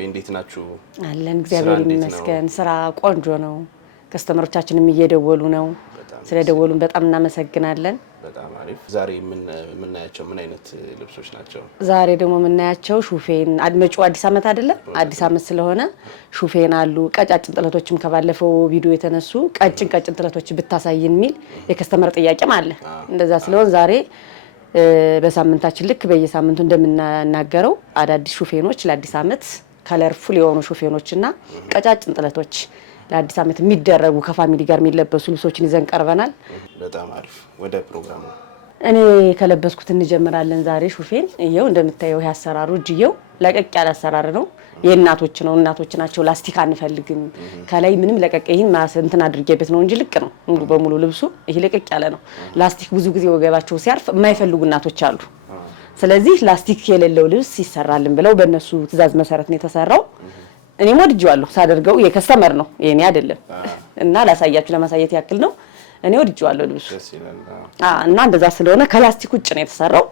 እንዴት ናችሁ? አለን እግዚአብሔር ይመስገን። ስራ ቆንጆ ነው። ከስተመሮቻችንም እየደወሉ ነው። ስለደወሉን በጣም እናመሰግናለን። በጣም አሪፍ። ዛሬ የምናያቸው ምን አይነት ልብሶች ናቸው? ዛሬ ደግሞ የምናያቸው ሹፌን መጪው አዲስ አመት አይደለም? አዲስ አመት ስለሆነ ሹፌን አሉ። ቀጫጭን ጥለቶችም ከባለፈው ቪዲዮ የተነሱ ቀጭን ጥለቶች ብታሳይን የሚል የከስተመር ጥያቄም አለ። እንደዛ ስለሆነ ዛሬ በሳምንታችን ልክ በየሳምንቱ እንደምናናገረው አዳዲስ ሹፌኖች ለአዲስ አመት ከለርፉል የሆኑ ሹፌኖችና ቀጫጭን ጥለቶች ለአዲስ አመት የሚደረጉ ከፋሚሊ ጋር የሚለበሱ ልብሶችን ይዘን ቀርበናል። በጣም አሪፍ። ወደ ፕሮግራሙ እኔ ከለበስኩት እንጀምራለን። ዛሬ ሹፌን ይሄው እንደምታየው ያሰራሩ እጅየው ለቀቅ ያለ አሰራር ነው። የእናቶች ነው። እናቶች ናቸው። ላስቲክ አንፈልግም። ከላይ ምንም ለቀቅ ይሄን እንትን አድርጌበት ነው እንጂ ልቅ ነው ሙሉ በሙሉ ልብሱ። ይሄ ለቀቅ ያለ ነው። ላስቲክ ብዙ ጊዜ ወገባቸው ሲያርፍ የማይፈልጉ እናቶች አሉ። ስለዚህ ላስቲክ የሌለው ልብስ ይሰራልን ብለው በእነሱ ትዕዛዝ መሰረት ነው የተሰራው። እኔም ወድጄዋለሁ ሳደርገው። የከስተመር ነው የኔ አይደለም እና ላሳያችሁ ለማሳየት ያክል ነው። እኔ ወድጄዋለሁ ልብሱ እና እንደዛ ስለሆነ ከላስቲክ ውጭ ነው የተሰራው።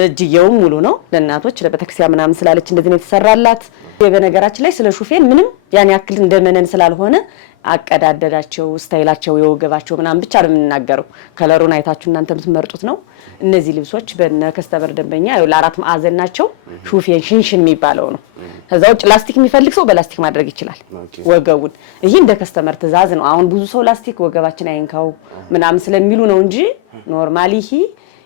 እጅየውም ሙሉ ነው። ለእናቶች ለቤተክርስቲያን ምናምን ስላለች እንደዚህ ነው የተሰራላት። በነገራችን ላይ ስለ ሹፌን ምንም ያን ያክል እንደመነን ስላልሆነ አቀዳደዳቸው፣ ስታይላቸው፣ የወገባቸው ምናምን ብቻ ነው የምንናገረው። ከለሩን አይታችሁ እናንተ የምትመርጡት ነው። እነዚህ ልብሶች በእነ ከስተመር ደንበኛ ለአራት ማዕዘን ናቸው። ሹፌን ሽንሽን የሚባለው ነው። ከዛ ውጭ ላስቲክ የሚፈልግ ሰው በላስቲክ ማድረግ ይችላል ወገቡን። ይሄ እንደ ከስተመር ትዕዛዝ ነው። አሁን ብዙ ሰው ላስቲክ ወገባችን አይንካው ምናምን ስለሚሉ ነው እንጂ ኖርማሊ ይሄ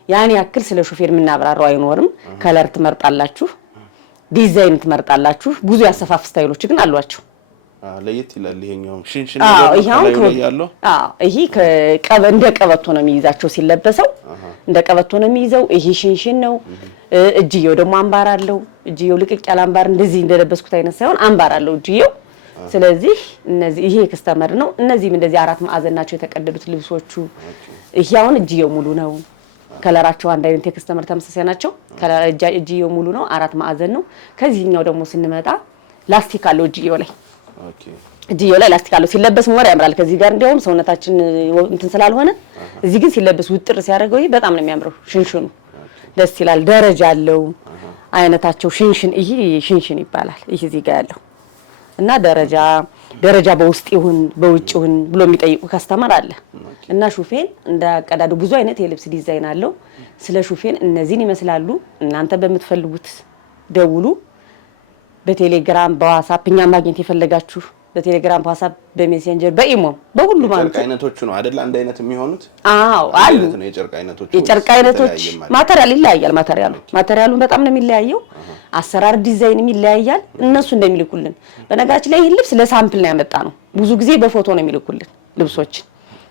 ያን ያክል ስለ ሹፌን የምናብራራው አይኖርም። ከለር ትመርጣላችሁ፣ ዲዛይን ትመርጣላችሁ። ብዙ ያሰፋፍ ስታይሎች ግን አሏቸው። ለየት ይላል። ይሄኛው ሽንሽን ያለው ይሄ እንደ ቀበቶ ነው የሚይዛቸው ሲለበሰው፣ እንደ ቀበቶ ነው የሚይዘው። ይሄ ሽንሽን ነው። እጅየው ደግሞ አምባር አለው። እጅየው ልቅቅ ያለ አምባር እንደዚህ እንደለበስኩት አይነት ሳይሆን አምባር አለው እጅየው። ስለዚህ እነዚህ ይሄ ከስተመር ነው። እነዚህም እንደዚህ አራት ማዕዘን ናቸው የተቀደዱት ልብሶቹ። ይሄ አሁን እጅየው ሙሉ ነው። ከለራቸው አንድ አይነት የከስተመር ተመሳሳይ ናቸው። እጅየው ሙሉ ነው። አራት ማዕዘን ነው። ከዚህኛው ደግሞ ስንመጣ ላስቲክ አለው እጅየው ላይ። እጅየው ላይ ላስቲክ አለው። ሲለበስ ሞር ያምራል። ከዚህ ጋር እንዲያውም ሰውነታችን እንትን ስላልሆነ እዚህ ግን ሲለበስ ውጥር ሲያደርገው ይሄ በጣም ነው የሚያምረው። ሽንሽኑ ደስ ይላል። ደረጃ አለው። አይነታቸው ሽንሽን ይሄ ሽንሽን ይባላል። ይሄ እዚህ ጋር ያለው እና ደረጃ በውስጥ ይሁን በውጭ ይሁን ብሎ የሚጠይቁ ከስተመር አለ። እና ሹፌን እንዳቀዳዱ ብዙ አይነት የልብስ ዲዛይን አለው። ስለ ሹፌን እነዚህን ይመስላሉ። እናንተ በምትፈልጉት ደውሉ። በቴሌግራም በዋትስአፕ እኛ ማግኘት የፈለጋችሁ በቴሌግራም በዋትስአፕ በሜሴንጀር በኢሞ በሁሉም ማለት አይነቶቹ ነው አይደል? አንድ አይነት የሚሆኑት አሉ። የጨርቅ አይነቶች ማቴሪያል ይለያያል። ማቴሪያሉን በጣም ነው የሚለያየው። አሰራር ዲዛይንም ይለያያል። እነሱ እንደሚልኩልን በነገራችን ላይ ይሄን ልብስ ለሳምፕል ነው ያመጣ ነው። ብዙ ጊዜ በፎቶ ነው የሚልኩልን ልብሶች።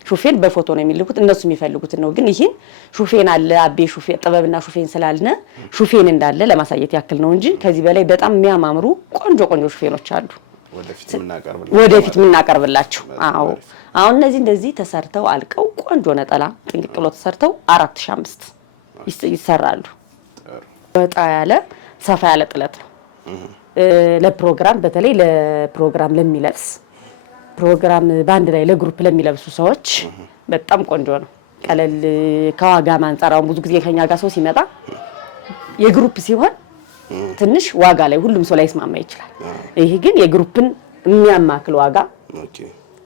ሹፌን በፎቶ ነው የሚልኩት። እነሱ የሚፈልጉትን ነው። ግን ይሄን ሹፌን አለ አቤ ሹፌን ጥበብና ሹፌን ስላልነ ሹፌን እንዳለ ለማሳየት ያክል ነው እንጂ ከዚህ በላይ በጣም የሚያማምሩ ቆንጆ ሹፌኖች አሉ። ወደፊት የምናቀርብላችሁ። አዎ አሁን እነዚህ እንደዚህ ተሰርተው አልቀው ቆንጆ ነጠላ ጥንቅቅሎ ተሰርተው 4005 ይሰራሉ። ወጣ ያለ ሰፋ ያለ ጥለት ነው። ለፕሮግራም በተለይ ለፕሮግራም ለሚለብስ ፕሮግራም ባንድ ላይ ለግሩፕ ለሚለብሱ ሰዎች በጣም ቆንጆ ነው። ቀለል ከዋጋ አንፃር ብዙ ጊዜ ከኛ ጋር ሰው ሲመጣ የግሩፕ ሲሆን ትንሽ ዋጋ ላይ ሁሉም ሰው ላይ ይስማማ ይችላል። ይሄ ግን የግሩፕን የሚያማክል ዋጋ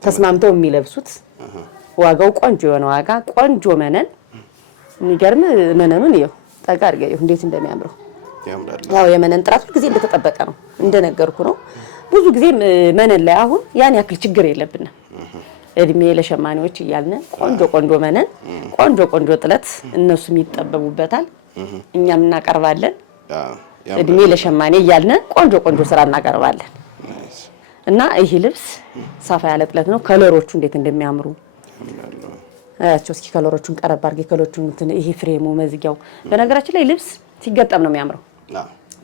ተስማምተው የሚለብሱት ዋጋው ቆንጆ የሆነ ዋጋ ቆንጆ መነን የሚገርም መነኑን ይኸው ጠጋ አድርገው እንዴት እንደሚያምረው ያው የመነን ጥራት ሁሉ ጊዜ እንደተጠበቀ ነው። እንደነገርኩ ነው። ብዙ ጊዜ መነን ላይ አሁን ያን ያክል ችግር የለብንም። እድሜ ለሸማኔዎች እያልን ቆንጆ መነን ቆንጆ ጥለት እነሱም ይጠበቡበታል፣ እኛም እናቀርባለን። እድሜ ለሸማኔ እያልን ቆንጆ ስራ እናቀርባለን። እና ይሄ ልብስ ሰፋ ያለ ጥለት ነው። ከለሮቹ እንዴት እንደሚያምሩ አያቸው። እስኪ ከለሮቹን ቀረብ አድርጌ ከለሮቹን እንትን ይሄ ፍሬሙ መዝጊያው በነገራችን ላይ ልብስ ሲገጠም ነው የሚያምረው።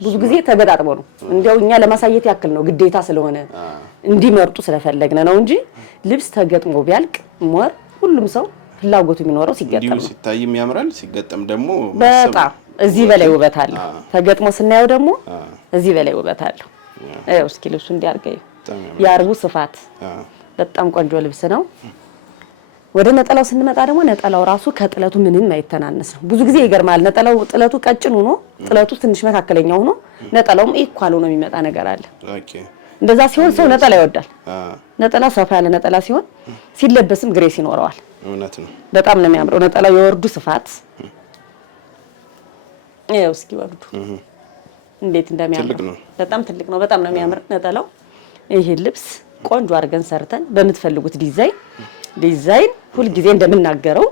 ብዙ ጊዜ ተገጣጥሞ ነው። እንዲያው እኛ ለማሳየት ያክል ነው ግዴታ ስለሆነ እንዲመርጡ ስለፈለግነ ነው እንጂ ልብስ ተገጥሞ ቢያልቅ ሞር ሁሉም ሰው ፍላጎቱ የሚኖረው ሲገጠም ነው። ሲታይም ያምራል፣ ሲገጠም ደግሞ በጣም እዚህ በላይ ውበት አለው። ተገጥሞ ስናየው ደግሞ እዚህ በላይ ውበት አለው። አይው እስኪ ልብሱ እንዲያርገው ያርቡ ስፋት በጣም ቆንጆ ልብስ ነው። ወደ ነጠላው ስንመጣ ደግሞ ነጠላው ራሱ ከጥለቱ ምንም አይተናነስ ነው። ብዙ ጊዜ ይገርማል። ነጠላው ጥለቱ ቀጭን ሆኖ ጥለቱ ትንሽ መካከለኛ ሆኖ ነጠላውም ኢኳል ሆኖ የሚመጣ ነገር አለ። ኦኬ እንደዛ ሲሆን ሰው ነጠላ ይወዳል። ነጠላ ሰፋ ያለ ነጠላ ሲሆን ሲለበስም ግሬስ ይኖረዋል። እውነት ነው። በጣም ነው የሚያምረው ነጠላው። የወርዱ ስፋት ይኸው እስኪ ወርዱ እንዴት እንደሚያምር በጣም ትልቅ ነው። በጣም ነው የሚያምር ነጠላው። ይሄ ልብስ ቆንጆ አድርገን ሰርተን በምትፈልጉት ዲዛይን ሁልጊዜ እንደምናገረው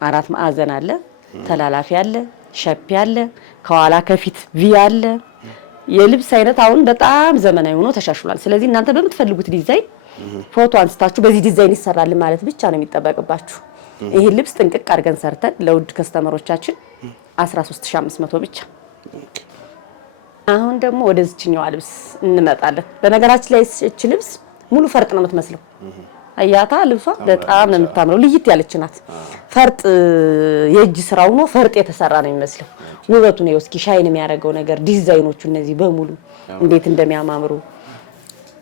4 ማዕዘን አለ፣ ተላላፊ አለ፣ ሸፒ አለ፣ ከኋላ ከፊት ቪ አለ። የልብስ አይነት አሁን በጣም ዘመናዊ ሆኖ ተሻሽሏል። ስለዚህ እናንተ በምትፈልጉት ዲዛይን ፎቶ አንስታችሁ በዚህ ዲዛይን ይሰራል ማለት ብቻ ነው የሚጠበቅባችሁ። ይሄ ልብስ ጥንቅቅ አድርገን ሰርተን ለውድ ከስተመሮቻችን 13500 ብቻ። አሁን ደግሞ ወደዚህኛው ልብስ እንመጣለን። በነገራችን ላይ እቺ ልብስ ሙሉ ፈርጥ ነው የምትመስለው። አያታ ልብሷ በጣም ነው የምታምረው። ልይት ያለች ናት። ፈርጥ የእጅ ስራው ነው ፈርጥ የተሰራ ነው የሚመስለው። ውበቱ ነው እስኪ ሻይን የሚያደርገው ነገር ዲዛይኖቹ እነዚህ በሙሉ እንዴት እንደሚያማምሩ።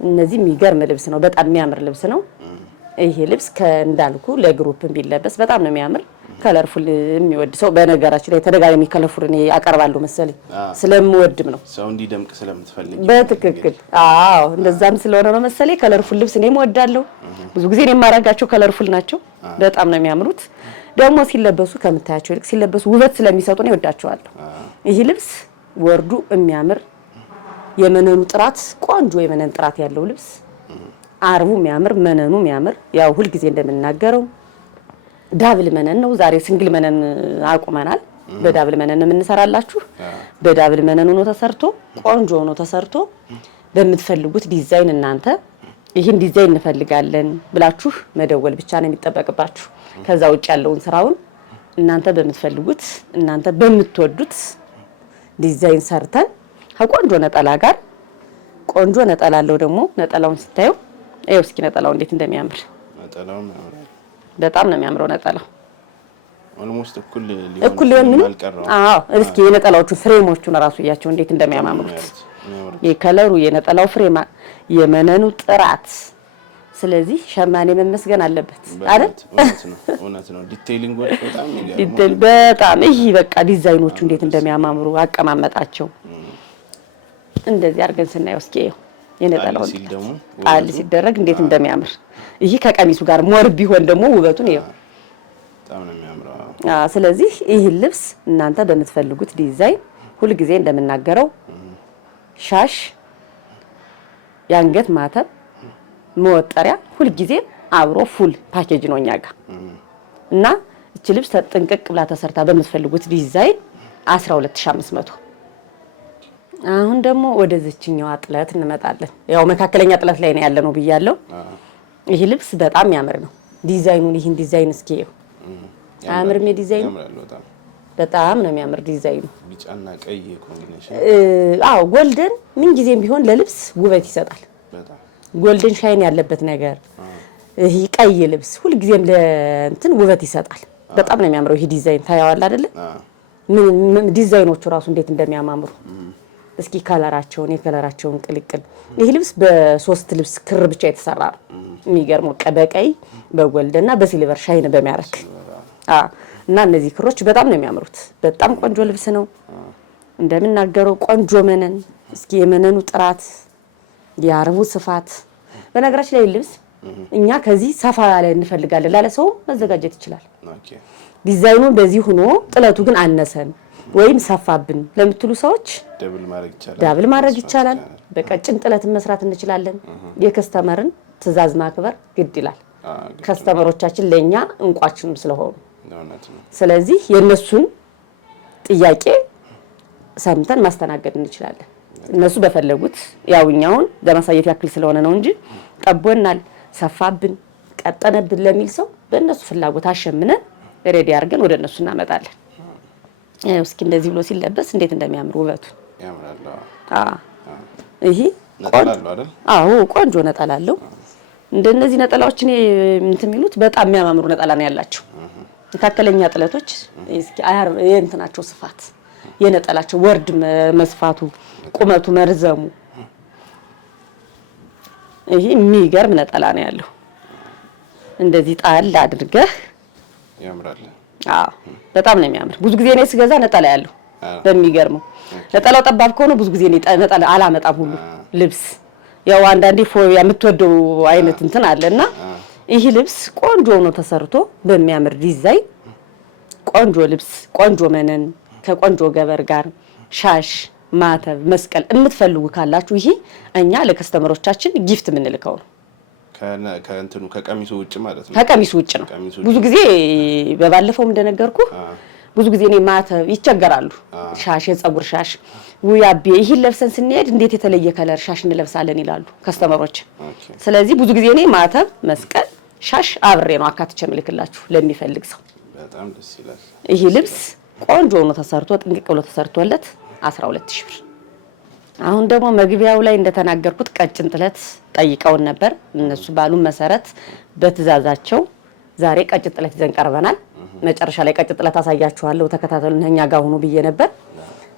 እነዚህ የሚገርም ልብስ ነው። በጣም የሚያምር ልብስ ነው። ይሄ ልብስ እንዳልኩ ለግሩፕም ቢለበስ በጣም ነው የሚያምር። ከለርፉል የሚወድ ሰው በነገራችን ላይ ተደጋጋሚ ከለርፉል እኔ አቀርባለሁ መሰለኝ ስለምወድም ነው። ሰው እንዲደምቅ ስለምትፈልጊ በትክክል አዎ፣ እንደዛም ስለሆነ ነው መሰለኝ ከለርፉል ልብስ እኔም እወዳለሁ። ብዙ ጊዜ እኔ የማደርጋቸው ከለርፉል ናቸው። በጣም ነው የሚያምሩት። ደግሞ ሲለበሱ ከምታያቸው ይልቅ ሲለበሱ ውበት ስለሚሰጡ ነው እወዳቸዋለሁ። ይሄ ልብስ ወርዱ የሚያምር የመነኑ ጥራት ቆንጆ የመነን ጥራት ያለው ልብስ፣ አርቡ የሚያምር መነኑ የሚያምር። ያው ሁልጊዜ እንደምናገረው ዳብል መነን ነው። ዛሬ ሲንግል መነን አቁመናል። በዳብል መነን የምንሰራላችሁ። በዳብል መነን ሆኖ ተሰርቶ ቆንጆ ሆኖ ተሰርቶ በምትፈልጉት ዲዛይን እናንተ ይህን ዲዛይን እንፈልጋለን ብላችሁ መደወል ብቻ ነው የሚጠበቅባችሁ። ከዛ ውጭ ያለውን ስራውን እናንተ በምትፈልጉት እናንተ በምትወዱት ዲዛይን ሰርተን ከቆንጆ ነጠላ ጋር ቆንጆ ነጠላ አለው። ደግሞ ነጠላውን ስታዩ ይኸው እስኪ ነጠላው እንዴት እንደሚያምር ነጠላው ያምራል። በጣም ነው የሚያምረው ነጠላው። ኦልሞስት እኩል ሊሆን አልቀረው። አዎ እስኪ የነጠላዎቹ ፍሬሞቹን ራሱ እያቸው እንዴት እንደሚያማምሩት የከለሩ የነጠላው ፍሬማ የመነኑ ጥራት። ስለዚህ ሸማኔ መመስገን አለበት አይደል? እውነት ነው። ዲቴይሊንግ በጣም ይገርማል። በጣም ይሄ በቃ ዲዛይኖቹ እንዴት እንደሚያማምሩ አቀማመጣቸው እንደዚህ አድርገን ስናየው እስኪ የነጠላው ጣል ሲደረግ እንዴት እንደሚያምር ይሄ ከቀሚሱ ጋር ሞር ቢሆን ደግሞ ውበቱን ይኸው በጣም ነው የሚያምረው። ስለዚህ ይህ ልብስ እናንተ በምትፈልጉት ዲዛይን ሁልጊዜ እንደምናገረው ሻሽ፣ የአንገት ማተብ፣ መወጠሪያ ሁልጊዜ አብሮ ፉል ፓኬጅ ነው እኛ ጋር እና እቺ ልብስ ጥንቅቅ ብላ ተሰርታ በምትፈልጉት ዲዛይን 12500። አሁን ደግሞ ወደዚህኛው ጥለት እንመጣለን። ያው መካከለኛ ጥለት ላይ ነው ያለነው ብያለሁ። ይሄ ልብስ በጣም ያምር ነው። ዲዛይኑን ይሄን ዲዛይን እስኪ ይኸው አያምርም? ዲዛይኑ በጣም ነው የሚያምር ዲዛይኑ። ቢጫና ቀይ ኮምቢኔሽን። አዎ ጎልደን ምን ጊዜም ቢሆን ለልብስ ውበት ይሰጣል። ጎልደን ሻይን ያለበት ነገር ይሄ ቀይ ልብስ ሁልጊዜም ለእንትን ውበት ይሰጣል። በጣም ነው የሚያምረው ይሄ ዲዛይን። ታያዋል አይደለ? ምን ዲዛይኖቹ ራሱ እንዴት እንደሚያማምሩ እስኪ ከለራቸውን የከለራቸውን ቅልቅል። ይሄ ልብስ በሶስት ልብስ ክር ብቻ የተሰራ ነው። የሚገርመው በቀይ በጎልደንና በሲልቨር ሻይን በሚያረክ እና እነዚህ ክሮች በጣም ነው የሚያምሩት። በጣም ቆንጆ ልብስ ነው። እንደምናገረው ቆንጆ መነን። እስኪ የመነኑ ጥራት፣ የአርቡ ስፋት። በነገራችን ላይ ልብስ እኛ ከዚህ ሰፋ ያለ እንፈልጋለን ላለ ሰው መዘጋጀት ይችላል። ዲዛይኑ በዚህ ሆኖ ጥለቱ ግን አነሰን ወይም ሰፋብን ለምትሉ ሰዎች ዳብል ማድረግ ይቻላል። በቀጭን ጥለት መስራት እንችላለን። የከስተመርን ትዕዛዝ ማክበር ግድ ይላል። ከስተመሮቻችን ለኛ እንቋችንም ስለሆኑ ስለዚህ የነሱን ጥያቄ ሰምተን ማስተናገድ እንችላለን። እነሱ በፈለጉት ያውኛውን ለማሳየት ያክል ስለሆነ ነው እንጂ ጠቦናል፣ ሰፋብን፣ ቀጠነብን ለሚል ሰው በእነሱ ፍላጎት አሸምነን ሬዲ አድርገን ወደ እነሱ እናመጣለን። እስኪ እንደዚህ ብሎ ሲለበስ እንዴት እንደሚያምር ውበቱ ያምራል። ይሄ ቆንጆ ነጠላ አለው። እንደነዚህ ነጠላዎች እኔ እንትን የሚሉት በጣም የሚያማምሩ ነጠላ ነው ያላቸው። መካከለኛ ጥለቶች እስኪ የእንትናቸው ስፋት የነጠላቸው ወርድ መስፋቱ፣ ቁመቱ፣ መርዘሙ ይሄ የሚገርም ነጠላ ነው ያለው። እንደዚህ ጣል አድርገህ ያምራል። በጣም ነው የሚያምር። ብዙ ጊዜ እኔ ስገዛ ነጠላ ያለው በሚገርመው ነጠላው ጠባብ ከሆነ ብዙ ጊዜ ነጠላ አላመጣም ሁሉ ልብስ ያው አንዳንዴ ፎቢያ የምትወደው አይነት እንትን አለና ይሄ ልብስ ቆንጆ ሆኖ ተሰርቶ በሚያምር ዲዛይን ቆንጆ ልብስ ቆንጆ መነን ከቆንጆ ገበር ጋር ሻሽ ማተብ መስቀል የምትፈልጉ ካላችሁ ይሄ እኛ ለከስተመሮቻችን ጊፍት የምንልከው ነው። ከእንትኑ ከቀሚሱ ውጭ ማለት ነው። ከቀሚሱ ውጭ ነው። ብዙ ጊዜ በባለፈው እንደነገርኩ ብዙ ጊዜ እኔ ማተብ ይቸገራሉ። ሻሽ የፀጉር ሻሽ ውያቤ ይሄን ለብሰን ስንሄድ እንዴት የተለየ ከለር ሻሽ እንለብሳለን ይላሉ ከስተመሮች። ስለዚህ ብዙ ጊዜ እኔ ማተብ መስቀል ሻሽ አብሬ ነው አካትቼ ምልክላችሁ ለሚፈልግ ሰው። በጣም ደስ ይላል። ይሄ ልብስ ቆንጆ ሆኖ ተሰርቶ ጥንቅቅ ብሎ ተሰርቶለት 12000 ብር። አሁን ደግሞ መግቢያው ላይ እንደተናገርኩት ቀጭን ጥለት ጠይቀውን ነበር። እነሱ ባሉን መሰረት በትዕዛዛቸው ዛሬ ቀጭን ጥለት ይዘን ቀርበናል። መጨረሻ ላይ ቀጭን ጥለት አሳያችኋለሁ ተከታተሉን እኛ ጋር ሆኖ ብዬ ነበር።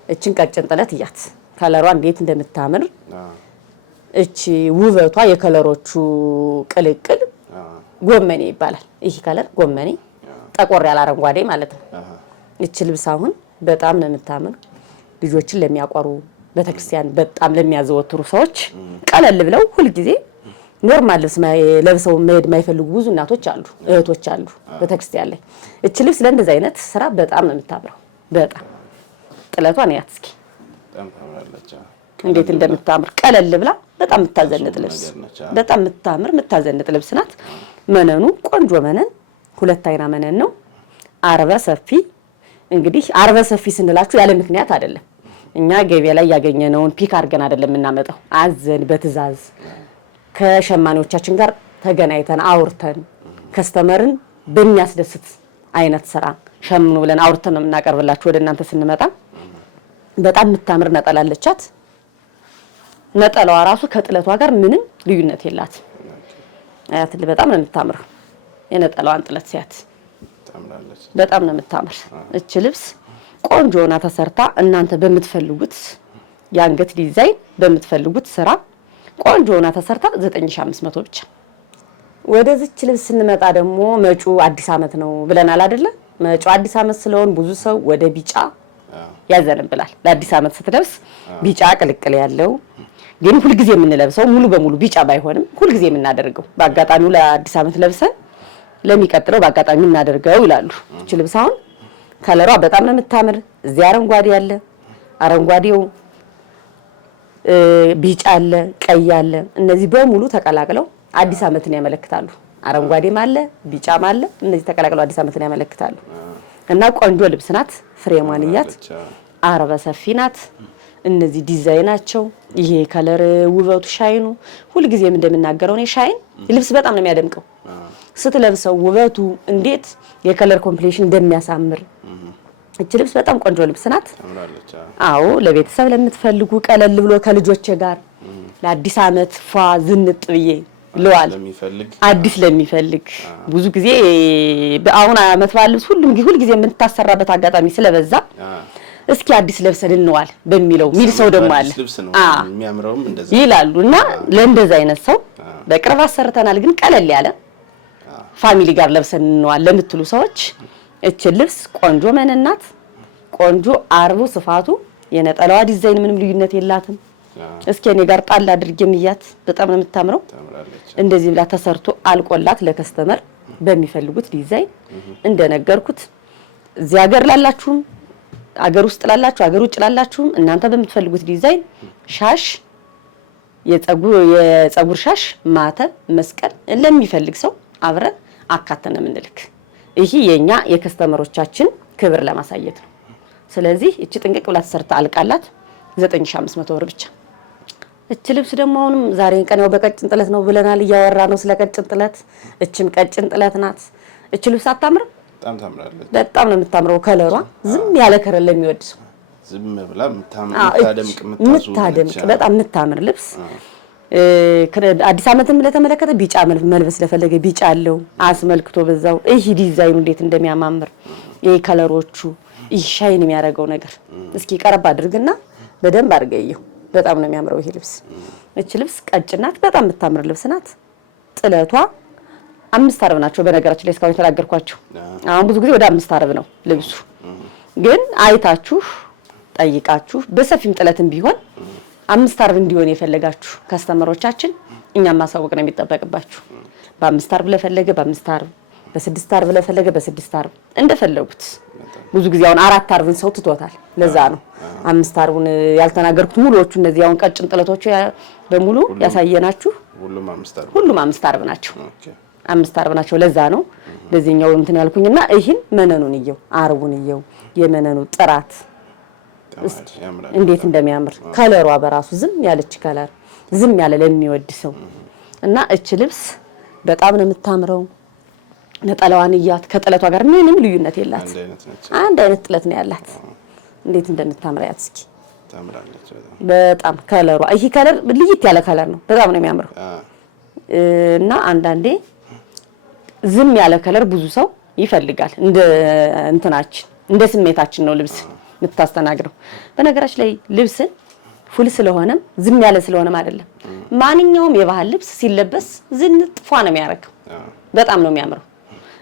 እቺን ቀጭን ጥለት እያት ከለሯ እንዴት እንደምታምር እቺ ውበቷ የከለሮቹ ቅልቅል ጎመኔ ይባላል። ይሄ ከለር ጎመኔ ጠቆር ያለ አረንጓዴ ማለት ነው። እቺ ልብስ አሁን በጣም ነው የምታምር። ልጆችን ለሚያቋሩ ቤተክርስቲያን በጣም ለሚያዘወትሩ ሰዎች ቀለል ብለው ሁሉ ጊዜ ኖርማል ልብስ ለብሰው መሄድ የማይፈልጉ ብዙ እናቶች አሉ እህቶች አሉ ቤተክርስቲያን ላይ። እቺ ልብስ ለእንደዚህ አይነት ስራ በጣም ነው የምታምረው። በጣም ጥለቷን ያት እስኪ እንዴት እንደምታምር ቀለል ብላ በጣም የምታዘንጥ ልብስ በጣም የምታዘንጥ ልብስ ናት። መነኑ ቆንጆ መነን 2 አይና መነን ነው። አርበ ሰፊ እንግዲህ አርበ ሰፊ ስንላችሁ ያለ ምክንያት አይደለም። እኛ ገበያ ላይ ያገኘነውን ፒክ አድርገን አይደለም የምናመጣው። አዘን በትዕዛዝ ከሸማኔዎቻችን ጋር ተገናኝተን አውርተን ከስተመርን በሚያስደስት አይነት ስራ ሸምኑ ብለን አውርተን ነው የምናቀርብላችሁ። ወደ እናንተ ስንመጣ በጣም የምታምር ነጠላ አለቻት። ነጠላዋ ራሱ ከጥለቷ ጋር ምንም ልዩነት የላት። አያት በጣም ነው የምታምረው። የነጠላዋን ጥለት ሲያት በጣም ነው የምታምር። እቺ ልብስ ቆንጆ ሆና ተሰርታ እናንተ በምትፈልጉት የአንገት ዲዛይን በምትፈልጉት ስራ ቆንጆ ሆና ተሰርታ 9500 ብቻ። ወደዚች ልብስ ስንመጣ ደግሞ መጪው አዲስ አመት ነው ብለናል አይደለ? መጪው አዲስ አመት ስለሆነ ብዙ ሰው ወደ ቢጫ ያዘንብላል። ለአዲስ አመት ስትለብስ ቢጫ ቅልቅል ያለው ግን ሁሉ ጊዜ የምንለብሰው ሙሉ በሙሉ ቢጫ ባይሆንም ሁሉ ጊዜ የምናደርገው በአጋጣሚው ለአዲስ አመት ለብሰን ለሚቀጥለው በአጋጣሚ እናደርገው ይላሉ። እቺ ልብስ አሁን ከለሯ በጣም ነው የምታምር። እዚህ አረንጓዴ አለ፣ አረንጓዴው ቢጫ አለ፣ ቀይ አለ። እነዚህ በሙሉ ተቀላቅለው አዲስ አመትን ያመለክታሉ። አረንጓዴም አለ፣ ቢጫም አለ። እነዚህ ተቀላቅለው አዲስ አመትን ያመለክታሉ እና ቆንጆ ልብስ ናት። ፍሬሟን እያት አርበ ሰፊ ናት። እነዚህ ዲዛይናቸው ይሄ ከለር ውበቱ ሻይኑ ሁሉ ጊዜም እንደምናገረው ነው ሻይን ልብስ በጣም ነው የሚያደምቀው። ስትለብሰው ውበቱ እንዴት የከለር ኮምፕሌሽን እንደሚያሳምር እቺ ልብስ በጣም ቆንጆ ልብስ ናት። አዎ ለቤተሰብ ለምትፈልጉ ቀለል ብሎ ከልጆች ጋር ለአዲስ አመት ፏ ዝንጥ ብዬ ለዋል አዲስ ለሚፈልግ ብዙ ጊዜ በአሁን አመት ባል ልብስ ሁሉ ጊዜ የምታሰራበት አጋጣሚ ስለበዛ እስኪ አዲስ ለብሰን እንዋል በሚለው ሚል ሰው ደግሞ አለ። የሚያምረውም እንደዛ ይላሉና ለእንደዛ አይነት ሰው በቅርብ አሰርተናል ግን ቀለል ያለ ፋሚሊ ጋር ለብሰን እንዋል ለምትሉ ሰዎች እቺ ልብስ ቆንጆ መነናት። ቆንጆ አርቡ ስፋቱ የነጠላዋ ዲዛይን ምንም ልዩነት የላትም። እስኪ እኔ ጋር ጣል አድርጌም እያት በጣም ነው የምታምረው። እንደዚህ ብላ ተሰርቶ አልቆላት ለከስተመር በሚፈልጉት ዲዛይን እንደነገርኩት እዚህ ሀገር ላላችሁም አገር ውስጥ ላላችሁ አገር ውጭ ላላችሁም እናንተ በምትፈልጉት ዲዛይን ሻሽ የፀጉር ሻሽ ማተብ መስቀል ለሚፈልግ ሰው አብረን አካተነ ምንልክ። ይሄ የኛ የከስተመሮቻችን ክብር ለማሳየት ነው። ስለዚህ እቺ ጥንቅቅ ብላ ተሰርታ አልቃላት 9500 ብር ብቻ። እቺ ልብስ ደግሞ አሁንም ዛሬን ቀን ያው በቀጭን ጥለት ነው ብለናል እያወራ ነው ስለ ቀጭን ጥለት። እቺም ቀጭን ጥለት ናት። እቺ ልብስ አታምርም? በጣም ታምራለች። በጣም ነው የምታምረው። ከለሯ ዝም ያለ ከለር ለሚወድ ሰው ዝም ብላ የምታደምቅ በጣም የምታምር ልብስ። አዲስ አመትን ለተመለከተ ቢጫ መልበስ ለፈለገ ቢጫ አለው አስመልክቶ በዛው ይሄ ዲዛይኑ እንዴት እንደሚያማምር ይሄ ከለሮቹ ይሄ ሻይን የሚያደርገው ነገር እስኪ ቀረብ አድርግና በደንብ አድርገየው። በጣም ነው የሚያምረው ይሄ ልብስ። እቺ ልብስ ቀጭናት በጣም የምታምር ልብስ ናት። ጥለቷ 5 አርብ ናቸው በነገራችን ላይ እስካሁን የተናገርኳቸው። አሁን ብዙ ጊዜ ወደ 5 አርብ ነው ልብሱ። ግን አይታችሁ ጠይቃችሁ በሰፊም ጥለትም ቢሆን 5 አርብ እንዲሆን የፈለጋችሁ ከስተመሮቻችን እኛም ማሳወቅ ነው የሚጠበቅባችሁ። በ5 አርብ ለፈለገ በ5 አርብ፣ በ6 አርብ ለፈለገ በ6 አርብ እንደፈለጉት። ብዙ ጊዜ አሁን 4 አርብን ሰው ትቶታል። ለዛ ነው 5 አርቡን ያልተናገርኩት። ሙሉዎቹ እነዚህ አሁን ቀጭን ጥለቶቹ በሙሉ ያሳየናችሁ ሁሉም 5 አርብ ናቸው። 5 አርብ ናቸው። ለዛ ነው በዚህኛው እንትን ያልኩኝና ይሄን መነኑን እየው፣ አርቡን እየው፣ የመነኑ ጥራት እንዴት እንደሚያምር ከለሯ በራሱ ዝም ያለች ከለር ዝም ያለ ለሚወድ ሰው እና እች ልብስ በጣም ነው የምታምረው። ነጠላዋን እያት ከጥለቷ ጋር ምንም ልዩነት የላት። አንድ አይነት ጥለት ነው ያላት። እንዴት እንደምታምር ያት እስኪ ታምራለች በጣም ከለሯ። ይሄ ከለር ልይት ያለ ከለር ነው። በጣም ነው የሚያምረው እና አንዳንዴ ዝም ያለ ከለር ብዙ ሰው ይፈልጋል። እንደ እንትናችን እንደ ስሜታችን ነው ልብስ የምታስተናግደው። በነገራችን ላይ ልብስን ፉል ስለሆነም ዝም ያለ ስለሆነም አይደለም። ማንኛውም የባህል ልብስ ሲለበስ ዝንጥፏ ነው የሚያረከው። በጣም ነው የሚያምረው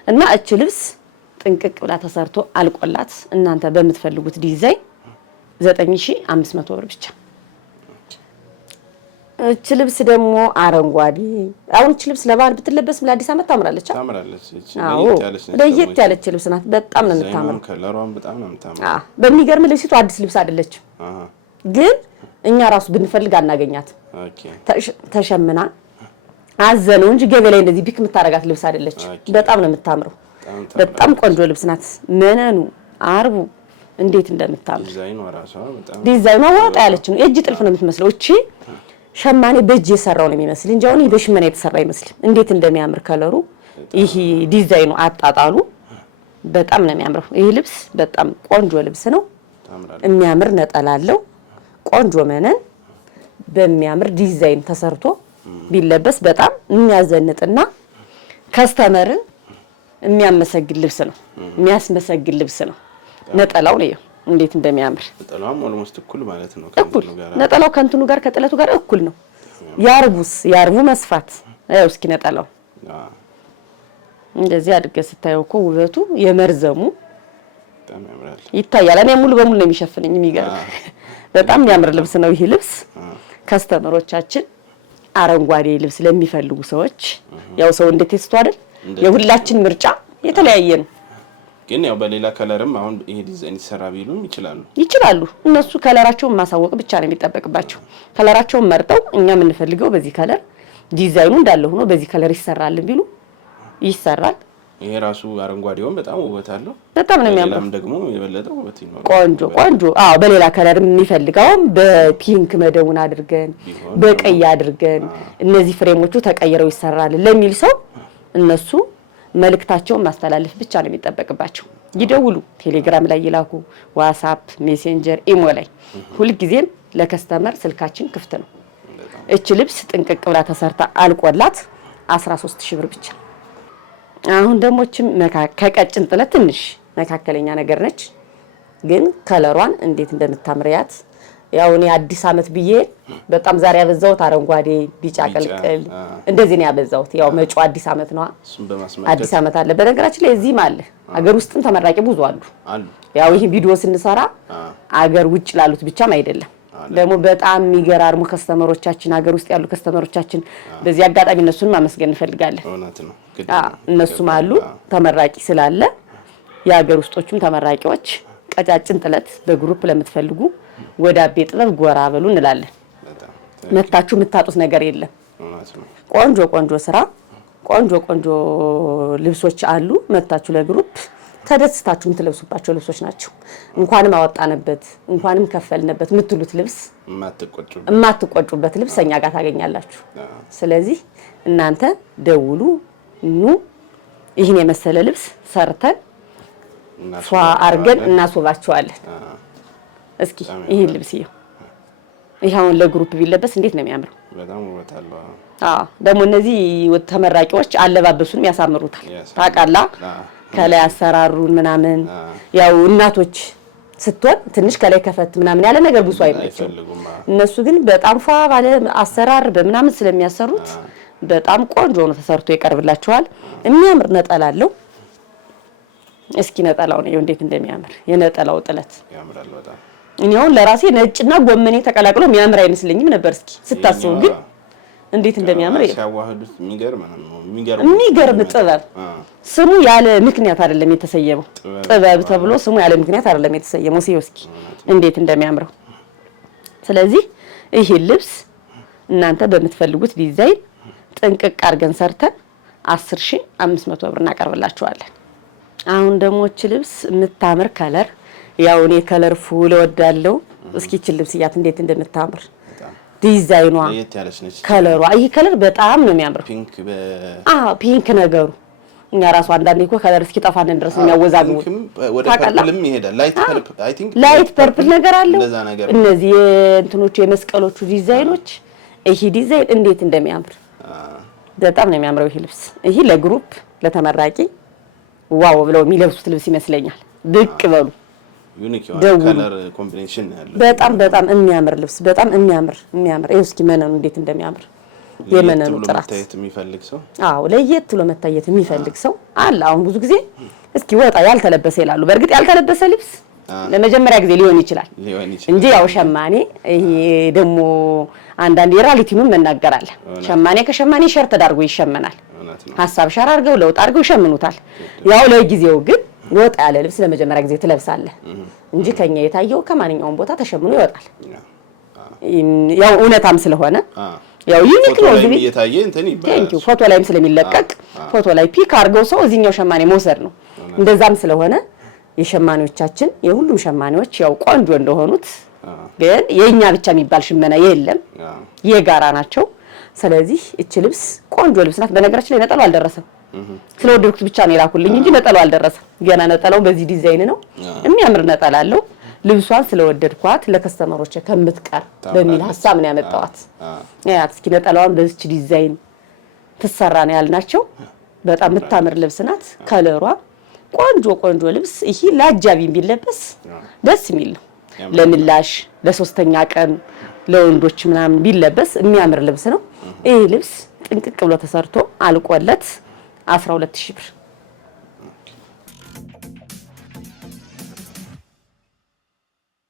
እና እች ልብስ ጥንቅቅ ብላ ተሰርቶ አልቆላት እናንተ በምትፈልጉት ዲዛይን 9500 ብር ብቻ። እች ልብስ ደግሞ አረንጓዴ። አሁን እች ልብስ ለባህል ብትለበስም ለአዲስ ዓመት ታምራለች። ለየት ያለች ልብስ ናት። በጣም ነው የምታምረው። ከለሯም በጣም ነው የምታምረው። በሚገርም ልብሲቱ አዲስ ልብስ አይደለችም፣ ግን እኛ ራሱ ብንፈልግ አናገኛት። ተሸምና አዘነው እንጂ ገበያ ላይ እንደዚህ ቢክ የምታረጋት ልብስ አይደለች። በጣም ነው የምታምረው። በጣም ቆንጆ ልብስ ናት። መነኑ አርቡ እንዴት እንደምታምር ዲዛይኗ ወጣ ያለች ነው። የእጅ ጥልፍ ነው የምትመስለው። እቺ ሸማኔ በእጅ የሰራው ነው የሚመስል እንጂ አሁን በሽመና የተሰራ አይመስልም። እንዴት እንደሚያምር ከለሩ፣ ይሄ ዲዛይኑ አጣጣሉ በጣም ነው የሚያምረው። ይሄ ልብስ በጣም ቆንጆ ልብስ ነው። የሚያምር ነጠላ አለው። ቆንጆ መነን በሚያምር ዲዛይን ተሰርቶ ቢለበስ በጣም የሚያዘንጥና ከስተመርን የሚያመሰግን ልብስ ነው። የሚያስመሰግን ልብስ ነው። ነጠላው ነው እንዴት እንደሚያምር። ነጠላውም ኦልሞስት እኩል ማለት ነው ከእንትኑ ጋር። ነጠላው ከእንትኑ ጋር ከጥለቱ ጋር እኩል ነው። የአርቡ መስፋት ያው እስኪ ነጠላው እንደዚህ አድርገህ ስታየው እኮ ውበቱ የመርዘሙ በጣም ያምራል ይታያል። እኔ ሙሉ በሙሉ ነው የሚሸፍነኝ። የሚገርም በጣም የሚያምር ልብስ ነው ይሄ ልብስ። ከስተመሮቻችን አረንጓዴ ልብስ ለሚፈልጉ ሰዎች ያው ሰው እንደ ቴስቱ አይደል የሁላችን ምርጫ የተለያየ ነው። ግን ያው በሌላ ከለርም አሁን ይሄ ዲዛይን ይሰራ ቢሉም ይችላሉ። እነሱ ከለራቸውን ማሳወቅ ብቻ ነው የሚጠበቅባቸው። ከለራቸውን መርጠው እኛ የምንፈልገው በዚህ ከለር ዲዛይኑ እንዳለ ሆኖ በዚህ ከለር ይሰራልን ቢሉ ይሰራል። ይሄ ራሱ አረንጓዴውን በጣም ውበት አለው። በጣም ነው የሚያምረው። ደግሞ የበለጠ ውበት ይኖራል። ቆንጆ አዎ። በሌላ ከለር የሚፈልገው በፒንክ መደቡን አድርገን በቀይ አድርገን እነዚህ ፍሬሞቹ ተቀይረው ይሰራል ለሚል ሰው እነሱ መልእክታቸውን ማስተላለፍ ብቻ ነው የሚጠበቅባቸው። ይደውሉ፣ ቴሌግራም ላይ ይላኩ፣ ዋትስአፕ፣ ሜሴንጀር፣ ኢሞ ላይ ሁልጊዜም ለከስተመር ስልካችን ክፍት ነው። እች ልብስ ጥንቅቅ ብላ ተሰርታ አልቆላት 13000 ብር ብቻ። አሁን ደሞችም ከቀጭን ጥለት ትንሽ መካከለኛ ነገር ነች፣ ግን ከለሯን እንዴት እንደምታምሪያት ያው እኔ አዲስ ዓመት ብዬ በጣም ዛሬ ያበዛሁት አረንጓዴ ቢጫ ቅልቅል እንደዚህ ነው ያበዛሁት። ያው መጪው አዲስ ዓመት ነው። አዲስ ዓመት አለ። በነገራችን ላይ እዚህም አለ። አገር ውስጥም ተመራቂ ብዙ አሉ። ያው ይሄ ቪዲዮ ስንሰራ አገር ውጭ ላሉት ብቻም አይደለም። ደግሞ በጣም የሚገራርሙ ከስተመሮቻችን አገር ውስጥ ያሉ ከስተመሮቻችን በዚህ አጋጣሚ እነሱን ማመስገን እንፈልጋለን። እነሱም አሉ ተመራቂ ስላለ የአገር ውስጦችም ተመራቂዎች ቀጫጭን ጥለት በግሩፕ ለምትፈልጉ ወደ አቤ ጥበብ ጎራ በሉ እንላለን። መታችሁ የምታጡት ነገር የለም። ቆንጆ ስራ፣ ቆንጆ ልብሶች አሉ። መታችሁ ለግሩፕ ተደስታችሁ የምትለብሱባቸው ልብሶች ናቸው። እንኳንም አወጣንበት እንኳንም ከፈልንበት የምትሉት ልብስ የማትቆጩበት ልብስ እኛ ጋር ታገኛላችሁ። ስለዚህ እናንተ ደውሉ፣ ኑ ይህን የመሰለ ልብስ ሰርተን ሷ አርገን እናስወባቸዋለን። እስኪ ይሄ ልብስ ይሄውን ለግሩፕ ቢለበስ እንዴት ነው የሚያምረው! በጣም ውበት አለው። ደግሞ እነዚህ ተመራቂዎች አለባበሱንም ያሳምሩታል። ታውቃለህ ከላይ አሰራሩን ምናምን ያው እናቶች ስትሆን ትንሽ ከላይ ከፈት ምናምን ያለ ነገር ብዙ አይመቸውም። እነሱ ግን በጣም ፏ ባለ አሰራር በምናምን ስለሚያሰሩት በጣም ቆንጆ ነው ተሰርቶ ይቀርብላቸዋል። የሚያምር ነጠላ አለው። እስኪ ነጠላው ነው እንዴት እንደሚያምር የነጠላው ጥለት ያምራል። እኔ አሁን ለራሴ ነጭና ጎመኔ ተቀላቅሎ የሚያምር አይመስለኝም ነበር። እስኪ ስታስቡ ግን እንዴት እንደሚያምር ሲያዋህዱት የሚገርም ጥበብ። ስሙ ያለ ምክንያት አይደለም የተሰየመው። ጥበብ ተብሎ ስሙ ያለ ምክንያት አይደለም የተሰየመው። እስኪ እንዴት እንደሚያምረው። ስለዚህ ይሄ ልብስ እናንተ በምትፈልጉት ዲዛይን ጥንቅቅ አድርገን ሰርተን 10500 ብር እናቀርብላችኋለን። አሁን ደግሞ እቺ ልብስ የምታምር ከለር፣ ያው እኔ ከለር ፉል እወዳለሁ። እስኪ እቺ ልብስ እያት እንዴት እንደምታምር ዲዛይኗ፣ ከለሯ። ይሄ ከለር በጣም ነው የሚያምረው። ፒንክ ነገሩ እኛ ራሱ አንዳንዴ እኮ ከለር እስኪ ጠፋን ድረስ ነው የሚያወዛግቡ። ወደ ፐርፕልም ይሄዳል። ላይት ፐርፕል ነገር አለው። እነዚህ እንትኖቹ የመስቀሎቹ ዲዛይኖች፣ ይሄ ዲዛይን እንዴት እንደሚያምር በጣም ነው የሚያምረው። ይሄ ልብስ ይሄ ለግሩፕ ለተመራቂ ዋው ብለው የሚለብሱት ልብስ ይመስለኛል። ብቅ በሉ ዩኒክ ከለር ኮምቢኔሽን ያለው በጣም የሚያምር ልብስ፣ በጣም የሚያምር ይኸው እስኪ መነኑ እንዴት እንደሚያምር የመነኑ ጥራት መታየት የሚፈልግ ሰው ለየት ብሎ መታየት የሚፈልግ ሰው አለ። አሁን ብዙ ጊዜ እስኪ ወጣ ያልተለበሰ ይላሉ። በእርግጥ ያልተለበሰ ልብስ ለመጀመሪያ ጊዜ ሊሆን ይችላል እንጂ ያው ሸማኔ ይሄ ደግሞ አንዳንድ የራሊቲኑን መናገራለ። ሸማኔ ከሸማኔ ሸር ተዳርጎ ይሸመናል። ሐሳብ ሸር አድርገው ለውጥ አድርገው ይሸምኑታል። ያው ለጊዜው ግን ወጣ ያለ ልብስ ለመጀመሪያ ጊዜ ትለብሳለህ እንጂ ከኛ የታየው ከማንኛውም ቦታ ተሸምኖ ይወጣል። ያው እውነታም ስለሆነ ያው ዩኒክ ነው። እዚህ እየታየ እንትን ይባላል። ፎቶ ላይም ስለሚለቀቅ ፎቶ ላይ ፒክ አድርገው ሰው እዚህኛው ሸማኔ መውሰድ ነው። እንደዛም ስለሆነ የሸማኔዎቻችን የሁሉም ሸማኔዎች ያው ቆንጆ እንደሆኑት ግን የኛ ብቻ የሚባል ሽመና የለም፣ የጋራ ናቸው። ስለዚህ እቺ ልብስ ቆንጆ ልብስ ናት። በነገራችን ላይ ነጠላው አልደረሰም። ስለወደድኩት ብቻ ነው የላኩልኝ እንጂ ነጠላው አልደረሰም። ገና ነጠላው በዚህ ዲዛይን ነው። የሚያምር ነጠላ አለው። ልብሷን ስለወደድኳት ለከስተመሮች ከምትቀር በሚል ሐሳብ ነው ያመጣዋት። ያት እስኪ ነጠላዋን በዚህ ዲዛይን ትሰራ ነው ያልናቸው። በጣም የምታምር ልብስ ናት። ከለሯ ቆንጆ ልብስ። ይሄ ለአጃቢም ቢለበስ ደስ የሚል ነው። ለምላሽ ለሶስተኛ ቀን ለወንዶች ምናምን ቢለበስ የሚያምር ልብስ ነው። ይሄ ልብስ ጥንቅቅ ብሎ ተሰርቶ አልቆለት 12000 ብር